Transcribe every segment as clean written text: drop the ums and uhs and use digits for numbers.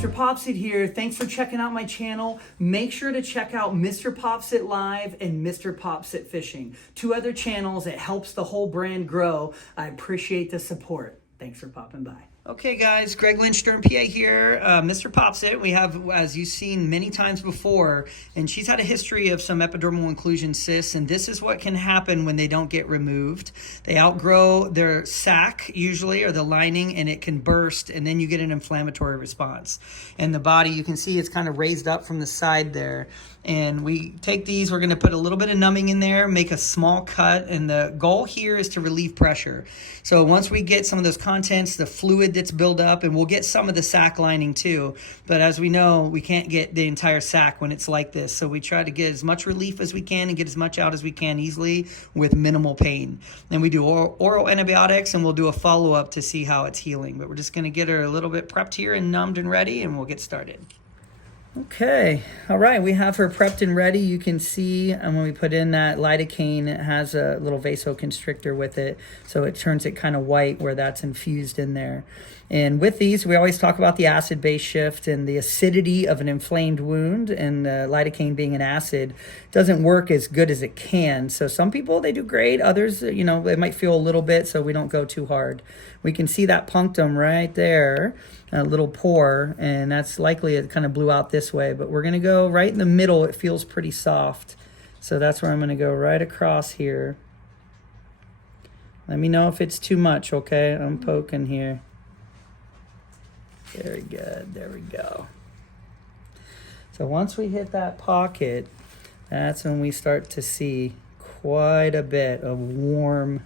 MrPopZit here. Thanks for checking out my channel. Make sure to check out MrPopZit Live and MrPopZit Fishing. 2 other channels. It helps the whole brand grow. I appreciate the support. Thanks for popping by. Okay guys, Greg Lindstrom, PA here, MrPopZit. We have, as you've seen many times before, and she's had a history of some epidermal inclusion cysts, and this is what can happen when they don't get removed. They outgrow their sac, usually, or the lining, and it can burst, and then you get an inflammatory response. And the body, you can see it's kind of raised up from the side there. And we take these, we're going to put a little bit of numbing in there, make a small cut, and the goal here is to relieve pressure. So once we get some of those contents, the fluid that's built up, and we'll get some of the sac lining too, but as we know, we can't get the entire sac when it's like this, so we try to get as much relief as we can and get as much out as we can easily with minimal pain. Then we do oral antibiotics, and we'll do a follow-up to see how it's healing, but we're just going to get her a little bit prepped here and numbed and ready, and we'll get started. Okay, all right, we have her prepped and ready. You can see when we put in that lidocaine, it has a little vasoconstrictor with it, so it turns it kind of white where that's infused in there. And with these, we always talk about the acid-base shift and the acidity of an inflamed wound, and the lidocaine being an acid doesn't work as good as it can. So some people, they do great. Others, you know, they might feel a little bit, so we don't go too hard. We can see that punctum right there, a little pore, and that's likely it kind of blew out this way, but we're going to go right in the middle. It feels pretty soft, so that's where I'm going to go right across here. Let me know if it's too much, okay? I'm poking here. Very good. There we go. So once we hit that pocket, that's when we start to see quite a bit of warm,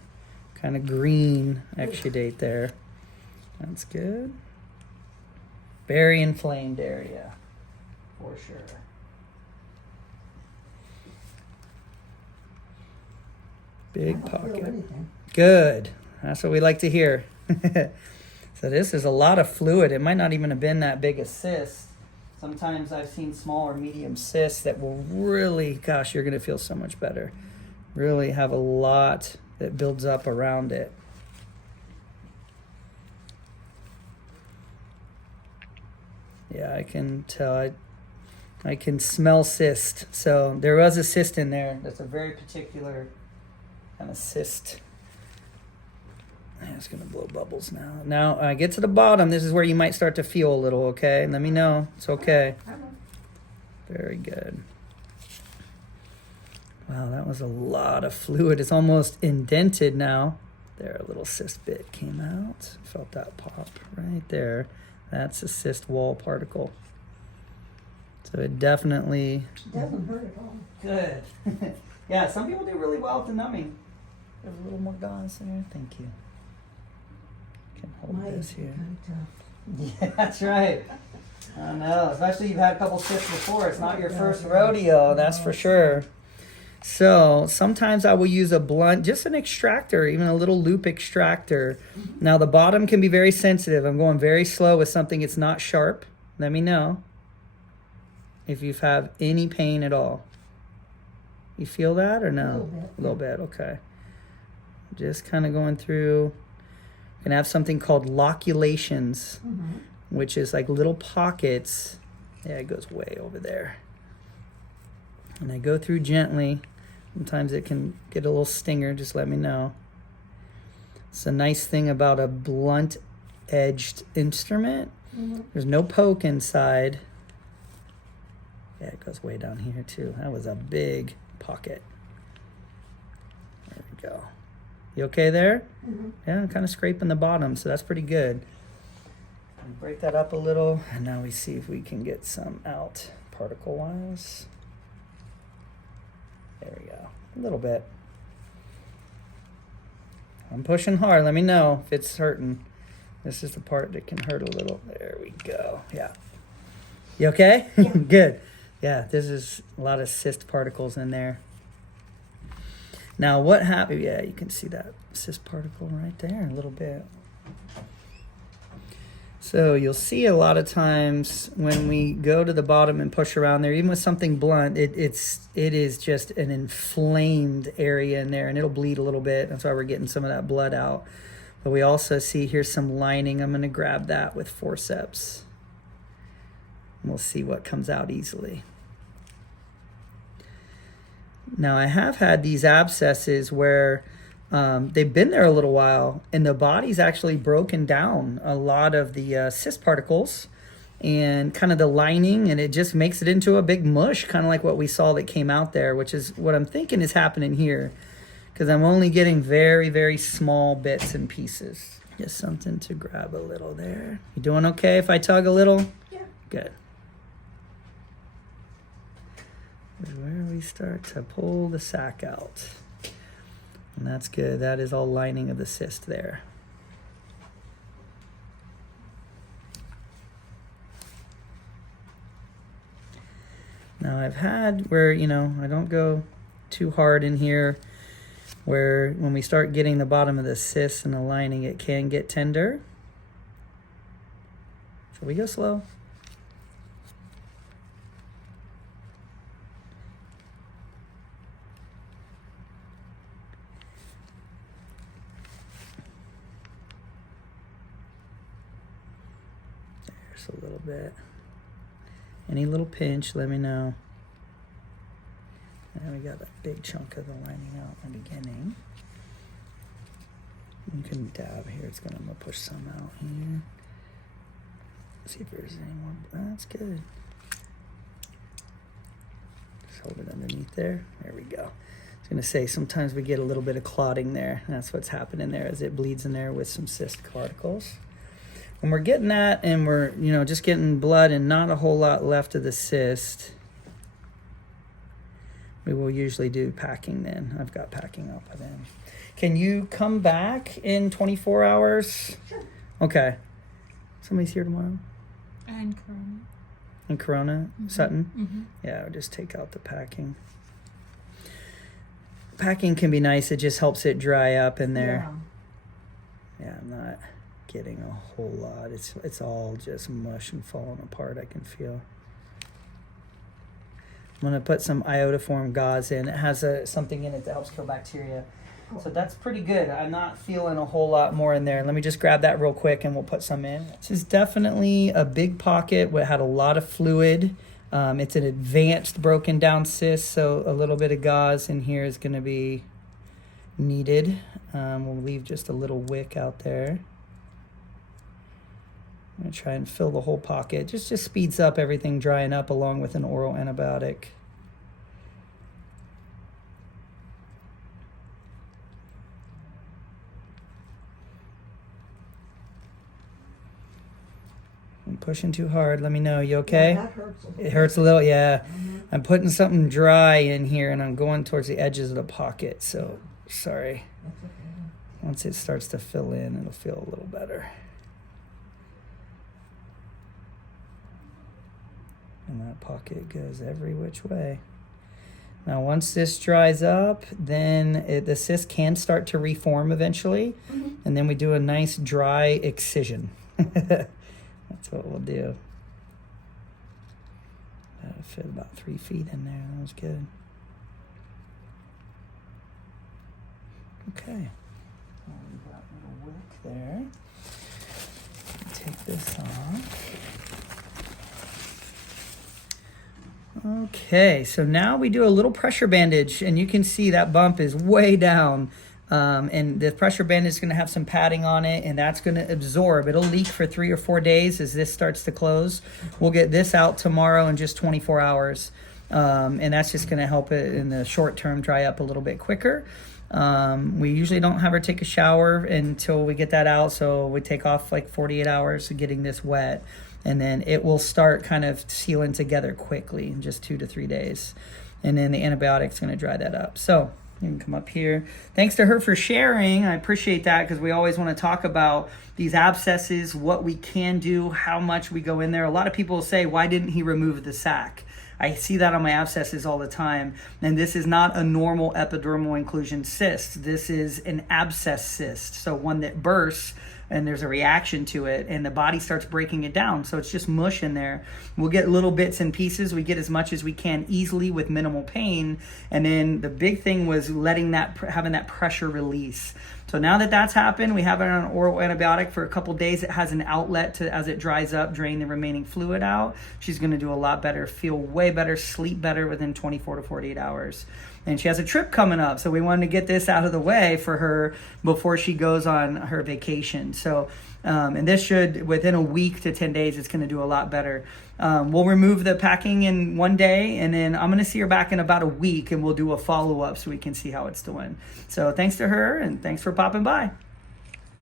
kind of green exudate there. That's good. Very inflamed area, for sure. Big pocket. Good. That's what we like to hear. So this is a lot of fluid. It might not even have been that big a cyst. Sometimes I've seen small or medium cysts that will really, gosh, you're going to feel so much better. Really have a lot that builds up around it. Yeah, I can tell. I can smell cyst. So there was a cyst in there. That's a very particular kind of cyst. It's going to blow bubbles now. Now, I get to the bottom. This is where you might start to feel a little, okay? Let me know. It's okay. Very good. Wow, that was a lot of fluid. It's almost indented now. There, a little cyst bit came out. Felt that pop right there. That's a cyst wall particle. So it definitely doesn't hurt at all. Good. Yeah, some people do really well with the numbing. There's a little more gauze there. Thank you. Can hold this here. Yeah, that's right. I know, especially you've had a couple cysts before. It's not your first rodeo, that's for sure. So sometimes I will use a blunt, just an extractor, even a little loop extractor. Now the bottom can be very sensitive. I'm going very slow with something that's not sharp. Let me know if you have any pain at all. You feel that or no? A little bit, okay. Just kind of going through. And have something called loculations, which is like little pockets. Yeah, it goes way over there. And I go through gently. Sometimes it can get a little stinger, just let me know. It's a nice thing about a blunt-edged instrument. There's no poke inside. Yeah, it goes way down here too. That was a big pocket. There we go. You okay there? Yeah, I'm kind of scraping the bottom, so that's pretty good. Break that up a little, and now we see if we can get some out particle-wise. There we go, a little bit. I'm pushing hard, let me know if it's hurting. This is the part that can hurt a little. There we go, yeah. You okay? Yeah. Good. Yeah, this is a lot of cyst particles in there. Now what happened, yeah, you can see that cyst particle right there a little bit. So you'll see a lot of times when we go to the bottom and push around there, even with something blunt, it is just an inflamed area in there, and it'll bleed a little bit. That's why we're getting some of that blood out. But we also see here's some lining. I'm going to grab that with forceps. And we'll see what comes out easily. Now I have had these abscesses where they've been there a little while, and the body's actually broken down a lot of the cyst particles and kind of the lining, and it just makes it into a big mush, kind of like what we saw that came out there, which is what I'm thinking is happening here, because I'm only getting very, very small bits and pieces. Just something to grab a little there. You doing okay if I tug a little? Yeah. Good. This is where we start to pull the sac out. And that's good. That is all lining of the cyst there. Now I've had where, you know, I don't go too hard in here, where when we start getting the bottom of the cyst and the lining, it can get tender. So we go slow. A little bit. Any little pinch, let me know. And we got a big chunk of the lining out in the beginning. You can dab here. I'm gonna push some out here. See if there's any more. That's good. Just hold it underneath there. There we go. I was gonna say sometimes we get a little bit of clotting there. That's what's happening there as it bleeds in there with some cyst particles. When we're getting that and we're, you know, just getting blood and not a whole lot left of the cyst, we will usually do packing then. I've got packing up by then. Can you come back in 24 hours? Sure. Okay. Somebody's here tomorrow? And Corona. In Corona? Mm-hmm. Sutton? Mm-hmm. Yeah, I'll just take out the packing. Packing can be nice. It just helps it dry up in there. Yeah, I'm not getting a whole lot. It's all just mush and falling apart, I can feel. I'm gonna put some iodoform gauze in. It has something in it that helps kill bacteria. Cool. So that's pretty good. I'm not feeling a whole lot more in there. Let me just grab that real quick and we'll put some in. This is definitely a big pocket. It had a lot of fluid. It's an advanced broken down cyst, so a little bit of gauze in here is gonna be needed. We'll leave just a little wick out there. I'm going to try and fill the whole pocket. Just speeds up everything drying up along with an oral antibiotic. I'm pushing too hard. Let me know. You okay? Yeah, that hurts a little. It hurts a little, yeah. Mm-hmm. I'm putting something dry in here and I'm going towards the edges of the pocket. So, sorry. That's okay. Once it starts to fill in, it'll feel a little better. And that pocket goes every which way. Now, once this dries up, then the cyst can start to reform eventually. Mm-hmm. And then we do a nice dry excision. That's what we'll do. That'll fit about 3 feet in there. That was good. Okay. Well, we got a little wick there. Take this off. Okay, so now we do a little pressure bandage, and you can see that bump is way down. And the pressure bandage is going to have some padding on it, and that's going to absorb. It'll leak for 3 or 4 days as this starts to close. We'll get this out tomorrow in just 24 hours. And that's just going to help it in the short term dry up a little bit quicker. We usually don't have her take a shower until we get that out, so we take off like 48 hours of getting this wet. And then it will start kind of sealing together quickly in just 2 to 3 days. And then the antibiotic's going to dry that up. So you can come up here. Thanks to her for sharing. I appreciate that, because we always want to talk about these abscesses, what we can do, how much we go in there. A lot of people say, why didn't he remove the sac? I see that on my abscesses all the time. And this is not a normal epidermal inclusion cyst. This is an abscess cyst. So one that bursts and there's a reaction to it, and the body starts breaking it down. So it's just mush in there. We'll get little bits and pieces. We get as much as we can easily with minimal pain. And then the big thing was having that pressure release. So now that that's happened, we have it on an oral antibiotic for a couple days. It has an outlet to, as it dries up, drain the remaining fluid out. She's going to do a lot better, feel way better, sleep better within 24 to 48 hours. And she has a trip coming up, so we wanted to get this out of the way for her before she goes on her vacation. So, and this should, within a week to 10 days, it's going to do a lot better. We'll remove the packing in one day, and then I'm going to see her back in about a week, and we'll do a follow-up so we can see how it's doing. So thanks to her, and thanks for popping by.